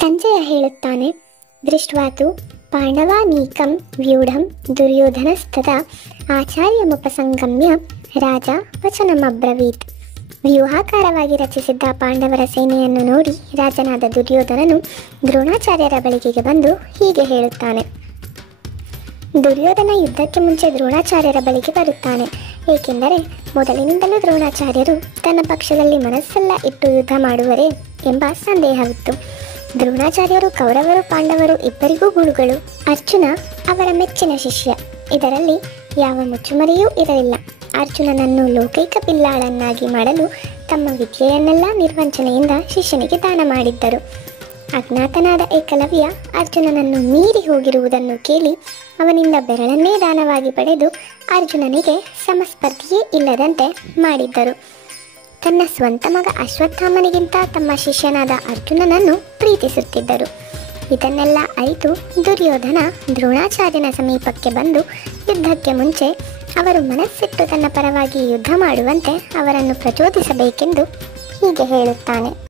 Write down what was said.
ಸಂಜಯ ಹೇಳುತ್ತಾನೆ, ದೃಷ್ಟ್ವಾತು ಪಾಂಡವಾನೀಕಂ ವ್ಯೂಢಂ ದುರ್ಯೋಧನಸ್ತದ ಆಚಾರ್ಯಮುಪಸಂಗಮ್ಯ ರಾಜ ವಚನಮಬ್ರವೀತ್. ವ್ಯೂಹಾಕಾರವಾಗಿ ರಚಿಸಿದ್ದ ಪಾಂಡವರ ಸೇನೆಯನ್ನು ನೋಡಿ ರಾಜನಾದ ದುರ್ಯೋಧನನು ದ್ರೋಣಾಚಾರ್ಯರ ಬಳಿಗೆ ಬಂದು ಹೀಗೆ ಹೇಳುತ್ತಾನೆ. ದುರ್ಯೋಧನ ಯುದ್ಧಕ್ಕೆ ಮುಂಚೆ ದ್ರೋಣಾಚಾರ್ಯರ ಬಳಿಗೆ ಬರುತ್ತಾನೆ. ಏಕೆಂದರೆ ಮೊದಲಿನಿಂದಲೂ ದ್ರೋಣಾಚಾರ್ಯರು ತನ್ನ ಪಕ್ಷದಲ್ಲಿ ಮನಸ್ಸೆಲ್ಲ ಇಟ್ಟು ಯುದ್ಧ ಮಾಡುವರೇ ಎಂಬ ಸಂದೇಹವಿತ್ತು. ದ್ರೋಣಾಚಾರ್ಯರು ಕೌರವರು ಪಾಂಡವರು ಇಬ್ಬರಿಗೂ ಗುರುಗಳು. ಅರ್ಜುನ ಅವರ ಮೆಚ್ಚಿನ ಶಿಷ್ಯ. ಇದರಲ್ಲಿ ಯಾವ ಮುಚ್ಚುಮರೆಯೂ ಇರಲಿಲ್ಲ. ಅರ್ಜುನನನ್ನು ಲೋಕೈಕ ಪಿಲ್ಲಾಳನ್ನಾಗಿ ಮಾಡಲು ತಮ್ಮ ವಿದ್ಯೆಯನ್ನೆಲ್ಲ ನಿರ್ವಂಚನೆಯಿಂದ ಶಿಷ್ಯನಿಗೆ ದಾನ ಮಾಡಿದ್ದರು. ಅಜ್ಞಾತನಾದ ಏಕಲವ್ಯ ಅರ್ಜುನನನ್ನು ಮೀರಿ ಹೋಗಿರುವುದನ್ನು ಕೇಳಿ ಅವನಿಂದ ಬೆರಳನ್ನೇ ದಾನವಾಗಿ ಪಡೆದು ಅರ್ಜುನನಿಗೆ ಸಮಸ್ಪರ್ಧೆಯೇ ಇಲ್ಲದಂತೆ ಮಾಡಿದ್ದರು. ತನ್ನ ಸ್ವಂತ ಮಗ ಅಶ್ವತ್ಥಾಮನಿಗಿಂತ ತಮ್ಮ ಶಿಷ್ಯನಾದ ಅರ್ಜುನನನ್ನು ಪ್ರೀತಿಸುತ್ತಿದ್ದರು. ಇದನ್ನೆಲ್ಲ ಅರಿತು ದುರ್ಯೋಧನ ದ್ರೋಣಾಚಾರ್ಯನ ಸಮೀಪಕ್ಕೆ ಬಂದು ಯುದ್ಧಕ್ಕೆ ಮುಂಚೆ ಅವರು ಮನಸ್ಸಿಟ್ಟು ತನ್ನ ಪರವಾಗಿ ಯುದ್ಧ ಮಾಡುವಂತೆ ಅವರನ್ನು ಪ್ರಚೋದಿಸಬೇಕೆಂದು ಹೀಗೆ ಹೇಳುತ್ತಾನೆ.